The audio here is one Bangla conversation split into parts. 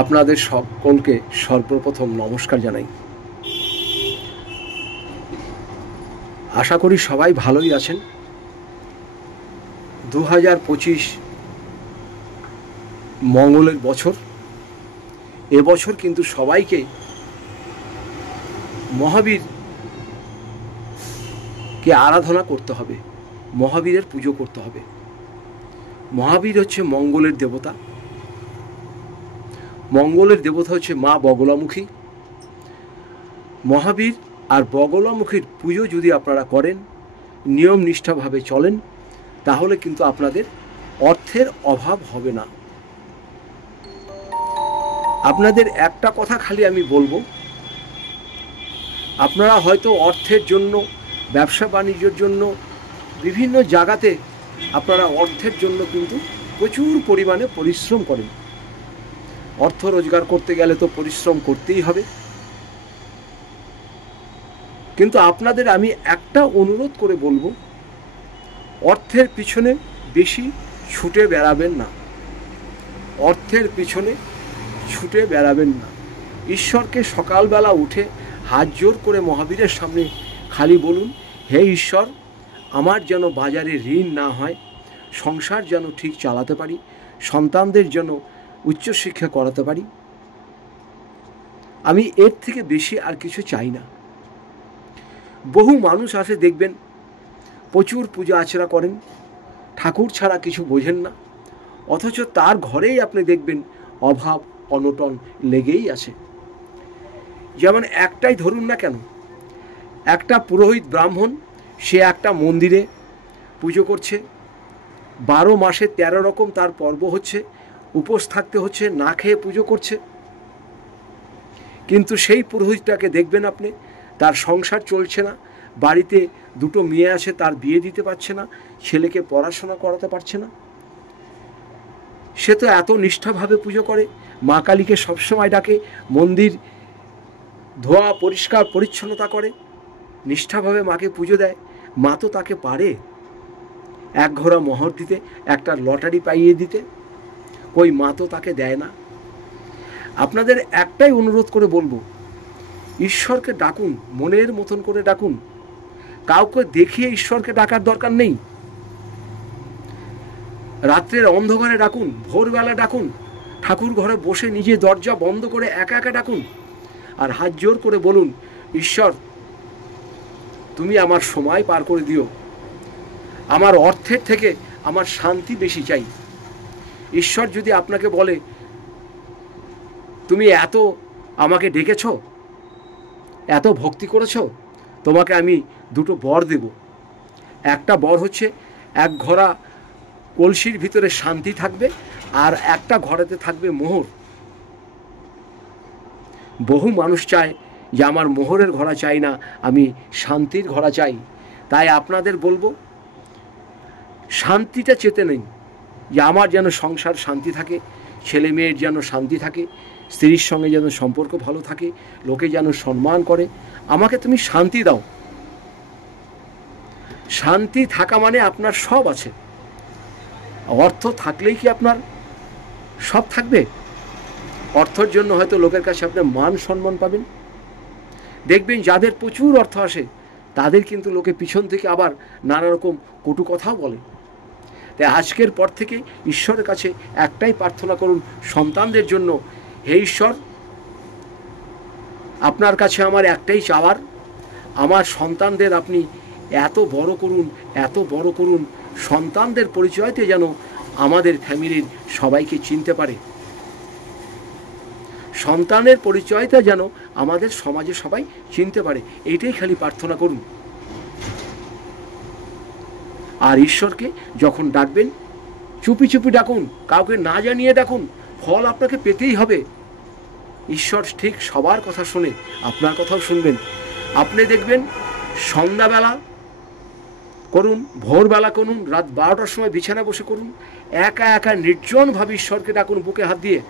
আপনাদের সকলকে সর্বপ্রথম নমস্কার জানাই। আশা করি সবাই ভালোই আছেন। 2025 মঙ্গলের বছর। এবছর কিন্তু সবাইকে মহাবীরকে আরাধনা করতে হবে, মহাবীরের পুজো করতে হবে। মহাবীর হচ্ছে মঙ্গলের দেবতা। মঙ্গলের দেবতা হচ্ছে মা বগলামুখী। মহাবীর আর বগলামুখীর পুজো যদি আপনারা করেন, নিয়ম নিষ্ঠাভাবে চলেন, তাহলে কিন্তু আপনাদের অর্থের অভাব হবে না। আপনাদের একটা কথা খালি আমি বলবো, আপনারা হয়তো অর্থের জন্য, ব্যবসা বাণিজ্যের জন্য বিভিন্ন জায়গাতে আপনারা অর্থের জন্য কিন্তু প্রচুর পরিমাণে পরিশ্রম করেন। অর্থ রোজগার করতে গেলে তো পরিশ্রম করতেই হবে। কিন্তু আপনাদের আমি একটা অনুরোধ করে বলবো, অর্থের পিছনে বেশি ছুটে বেড়াবেন না। অর্থের পিছনে ছুটে বেড়াবেন না। ঈশ্বরকে সকালবেলা উঠে হাত জোর করে মহাবীরের সামনে খালি বলুন, হে ঈশ্বর, আমার যেন বাজারে ঋণ না হয়, সংসার যেন ঠিক চালাতে পারি, সন্তানদের যেন উচ্চশিক্ষা করাতে পারি। আমি এর থেকে বেশি আর কিছু চাই না। বহু মানুষ আসে, দেখবেন প্রচুর পূজা আচরা করেন, ঠাকুর ছাড়া কিছু বোঝেন না, অথচ তার ঘরেই আপনি দেখবেন অভাব অনটন লেগেই আছে। যেমন একটাই ধরুন না কেন, একটা পুরোহিত ব্রাহ্মণ, সে একটা মন্দিরে পুজো করছে, 12 মাসে 13 রকম তার পর্ব হচ্ছে, উপোস থাকতে হচ্ছে, না খেয়ে পুজো করছে। কিন্তু সেই পুরোহিতটাকে দেখবেন আপনি, তার সংসার চলছে না, বাড়িতে 2টো মেয়ে আছে, তার বিয়ে দিতে পারছে না, ছেলেকে পড়াশোনা করাতে পারছে না। সে তো এত নিষ্ঠাভাবে পুজো করে, মা কালীকে সবসময় ডাকে, মন্দির ধোয়া পরিষ্কার পরিচ্ছন্নতা করে, নিষ্ঠাভাবে মাকে পুজো দেয়। মা তো তাকে পারে 1 ঘোড়া মোহর দিতে, একটা লটারি পাইয়ে দিতে, কই মা তো তাকে দেয় না। আপনাদের একটাই অনুরোধ করে বলবো, ঈশ্বরকে ডাকুন, মনের মতন করে ডাকুন। কাউকে দেখিয়ে ঈশ্বরকে ডাকার দরকার নেই। রাত্রের অন্ধকারে ডাকুন, ভোরবেলা ডাকুন, ঠাকুর ঘরে বসে নিজে দরজা বন্ধ করে একা একা ডাকুন, আর হাত জোর করে বলুন, ঈশ্বর, তুমি আমার সময় পার করে দিও, আমার অর্থের থেকে আমার শান্তি বেশি চাই। ঈশ্বর যদি আপনাকে বলে, তুমি এত আমাকে ডেকেছ, এত ভক্তি করেছ, তোমাকে আমি 2টো বর দেব। একটা বর হচ্ছে 1 ঘোড়া কলসির ভিতরে শান্তি থাকবে, আর একটা ঘরেতে থাকবে মোহর। বহু মানুষ চায় যে আমার মোহরের ঘোড়া চাই না, আমি শান্তির ঘোড়া চাই। তাই আপনাদের বলবো, শান্তিটা চেতে নেই, যে আমার যেন সংসার শান্তি থাকে, ছেলে মেয়ের যেন শান্তি থাকে, স্ত্রীর সঙ্গে যেন সম্পর্ক ভালো থাকে, লোকে যেন সম্মান করে। আমাকে তুমি শান্তি দাও। শান্তি থাকা মানে আপনার সব আছে। অর্থ থাকলেই কি আপনার সব থাকবে? অর্থের জন্য হয়তো লোকের কাছে আপনি মান সম্মান পাবেন। দেখবেন যাদের প্রচুর অর্থ আসে, তাদের কিন্তু লোকে পিছন থেকে আবার নানা রকম কটু কথাও বলে। তাই আজকের পর থেকে ঈশ্বরের কাছে একটাই প্রার্থনা করুন সন্তানদের জন্য, হে ঈশ্বর, আপনার কাছে আমার একটাই চাওয়ার, আমার সন্তানদের আপনি এত বড় করুন, এত বড় করুন, সন্তানদের পরিচয়তে যেন আমাদের ফ্যামিলির সবাইকে চিনতে পারে, সন্তানের পরিচয়টা যেন আমাদের সমাজে সবাই চিনতে পারে। এইটাই খালি প্রার্থনা করুন। আর ঈশ্বরকে যখন ডাকবেন, চুপি চুপি ডাকুন, কাউকে না জানিয়ে ডাকুন, ফল আপনাকে পেতেই হবে। ঈশ্বর ঠিক সবার কথা শুনে আপনার কথাও শুনবেন। আপনি দেখবেন সন্ধ্যাবেলা করুন, ভোরবেলা করুন, রাত 12টার সময় বিছানায় বসে করুন, একা একা নির্জনভাবে ঈশ্বরকে ডাকুন, বুকে হাত দিয়ে।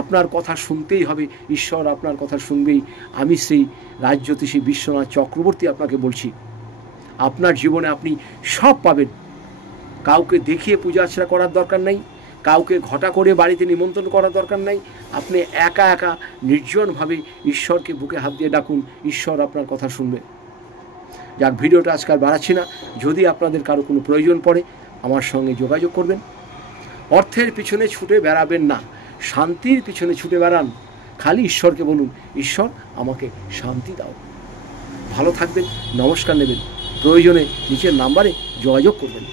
আপনার কথা শুনতেই হবে, ঈশ্বর আপনার কথা শুনবেই। আমি সেই রাজজ্যোতিষী বিশ্বনাথ চক্রবর্তী আপনাকে বলছি, আপনার জীবনে আপনি সব পাবেন। কাউকে দেখিয়ে পূজা আর্চনা করার দরকার নেই, কাউকে ঘটা করে বাড়িতে নিমন্ত্রণ করার দরকার নাই। আপনি একা একা নির্জনভাবে ঈশ্বরকে বুকে হাত দিয়ে ডাকুন, ঈশ্বর আপনার কথা শুনবে। যাক, ভিডিওটা আজকাল বাড়াচ্ছি না। যদি আপনাদের কারো কোনো প্রয়োজন পড়ে আমার সঙ্গে যোগাযোগ করবেন। অর্থের পিছনে ছুটে বেড়াবেন না, শান্তির পিছনে ছুটে বেড়ান। খালি ঈশ্বরকে বলুন, ঈশ্বর আমাকে শান্তি দাও। ভালো থাকবেন, নমস্কার নেবেন, প্রয়োজনে নিচের নাম্বারে যোগাযোগ করবেন।